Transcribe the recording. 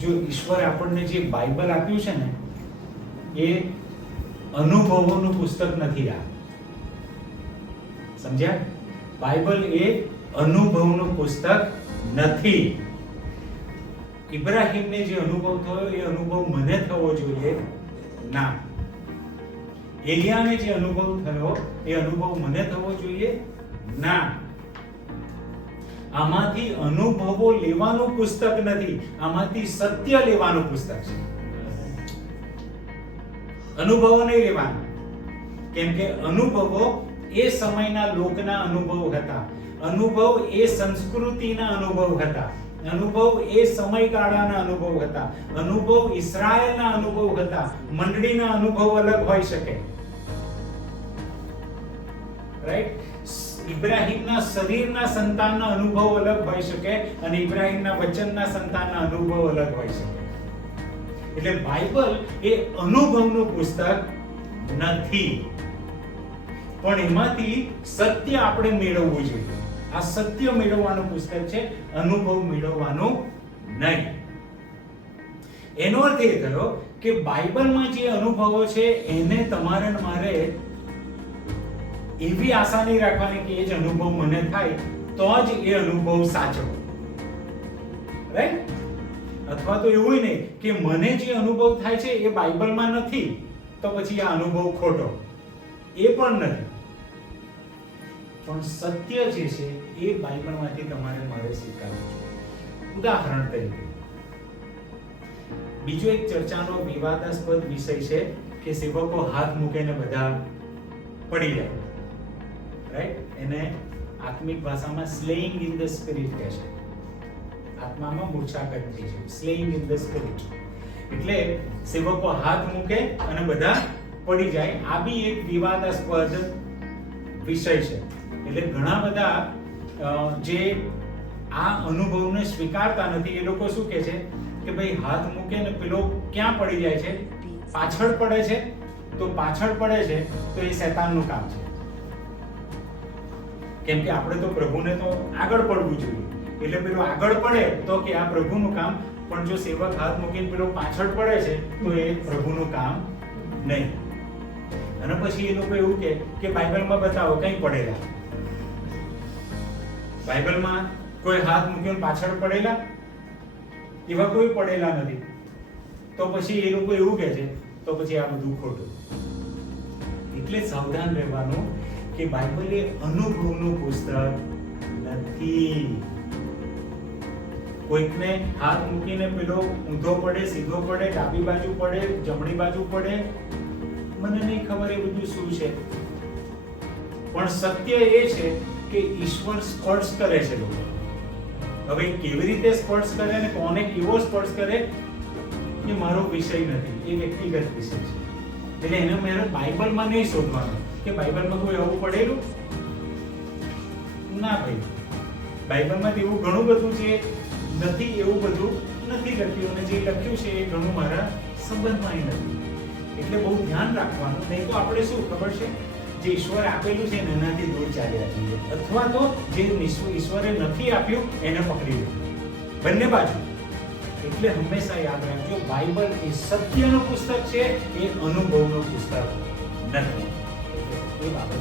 જો ઈશ્વરે આપણને જે બાઇબલ આપ્યું છે ને એ અનુભવોનું પુસ્તક નથી આ. સમજ્યા? બાઇબલ એ અનુભવનું પુસ્તક નથી. ઇબ્રાહીમને જે અનુભવ થયો એ અનુભવ મને થવો જોઈએ ના. એલિયાને જે અનુભવ થયો એ અનુભવ મને થવો જોઈએ ના. આમાંથી અનુભવો લેવાનું પુસ્તક નથી, આમાંથી સત્ય લેવાનું પુસ્તક છે. અનુભવો નહીં લેવાના, કેમ કે અનુભવો એ સમયના લોકના અનુભવ હતા, અનુભવ એ સંસ્કૃતિના અનુભવ હતા, અનુભવ એ સમયગાળાના અનુભવ હતા, અનુભવ ઇઝરાયલના અનુભવ હતા. મંડળીના અનુભવ અલગ હોઈ શકે, રાઈટ? ઇબ્રાહીમના શરીરના સંતાનના અનુભવ અલગ હોઈ શકે અને ઇબ્રાહીમના વચનના સંતાનના અનુભવ અલગ હોઈ શકે. એટલે બાઇબલ એ અનુભવનું પુસ્તક નથી, પણ એમાંથી સત્ય આપણે મેળવવું જોઈએ. આ સત્ય મેળવવાનું પુસ્તક છે, અનુભવ મેળવવાનું નહીં. એનો અર્થ એ થયો કે બાઇબલમાં જે અનુભવો છે એને તમારે ને મારે એવી આશા નહીં રાખવાની કે એ જ અનુભવ મને થાય તો જ એ અનુભવ સાચો, રાઈટ? અથવા તો એવું નહીં કે મને જે અનુભવ થાય છે એ બાઇબલમાં નથી તો પછી આ અનુભવ ખોટો, એ પણ નથી. પણ સત્ય જે છે એ બાઇબલમાંથી તમારે મારે સ્વીકારવું છે. ઉદાહરણ તરીકે બીજો એક ચર્ચાનો વિવાદાસ્પદ વિષય છે કે સેવકો હાથ મૂકીને બધા પડી જાય, રાઈટ? એને આત્મિક ભાષામાં સ્લેઇંગ ઇન ધ સ્પિરિટ કહે છે. આત્મામાં મૂર્છા કરી છે, સ્લેઇંગ ઇન ધ સ્પિરિટ. એટલે સેવકો હાથ મૂકે અને બધા પડી જાય. આ બી એક વિવાદાસ્પદ વિષય છે. એટલે ઘણા બધા જે આ અનુભવને સ્વીકારતા નથી એ લોકો શું કહે છે કે ભાઈ હાથ મૂકે ને પેલો ક્યાં પડી જાય છે? પાછળ પડે છે. તો પાછળ પડે છે તો એ શૈતાનનું કામ છે, કેમ કે આપણે તો પ્રભુને તો આગળ પડવું જોઈએ. એટલે પેલો આગળ પડે તો કે આ પ્રભુનું કામ, પણ જો સેવક હાથ મૂકીને પેલો પાછળ પડે છે તો એ પ્રભુનું કામ નહીં. અને પછી એ લોકો એવું કે બાઇબલમાં બતાવો કઈ પડેલા. બાઇબલમાં કોઈ હાથ મૂકીને પાછળ પડેલા એવા કોઈ પડેલા નથી. તો પછી એ લોકો એવું કહે છે તો પછી આ બધું ખોટું. એટલે સાવધાન રહેવાનું કે બાઇબલ એ અનુભવનું પુસ્તક નથી. કોઈકને હાથ મૂકીને પેલો ઊંધો પડે, સીધો પડે, ડાબી બાજુ પડે, જમણી બાજુ પડે, મને નહીં ખબર એ બધું શું છે. પણ સત્ય એ છે કે ઈશ્વર સ્પર્શ કરે છે લોકો. હવે કેવી રીતે સ્પર્શ કરે અને કોને કેવો સ્પર્શ કરે એ મારો વિષય નથી, એ વ્યક્તિગત વિષય છે. એટલે એને મારે બાઇબલમાં નહીં શોધવાનું કે બાઇબલમાં કોઈ આવું પડેલું ના. ભાઈ, બાઇબલમાં એવું ઘણું બધું છે નથી, એવું બધું નથી લખ્યું, અને જે લખ્યું છે એ ઘણું મારા સંબંધમાં નથી. એટલે બહુ ધ્યાન રાખવાનું. નહીં તો આપણે શું ખબર છે, જે ઈશ્વરે આપેલું છે ને એનાથી દૂર ચાલ્યા જઈએ, અથવા તો જે ઈશ્વરે નથી આપ્યું એને પકડી લો. બંને બાજુ. એટલે હંમેશા યાદ રાખજો, બાઇબલ એ સત્યનું પુસ્તક છે, એ અનુભવનું પુસ્તક નથી. એ બાબત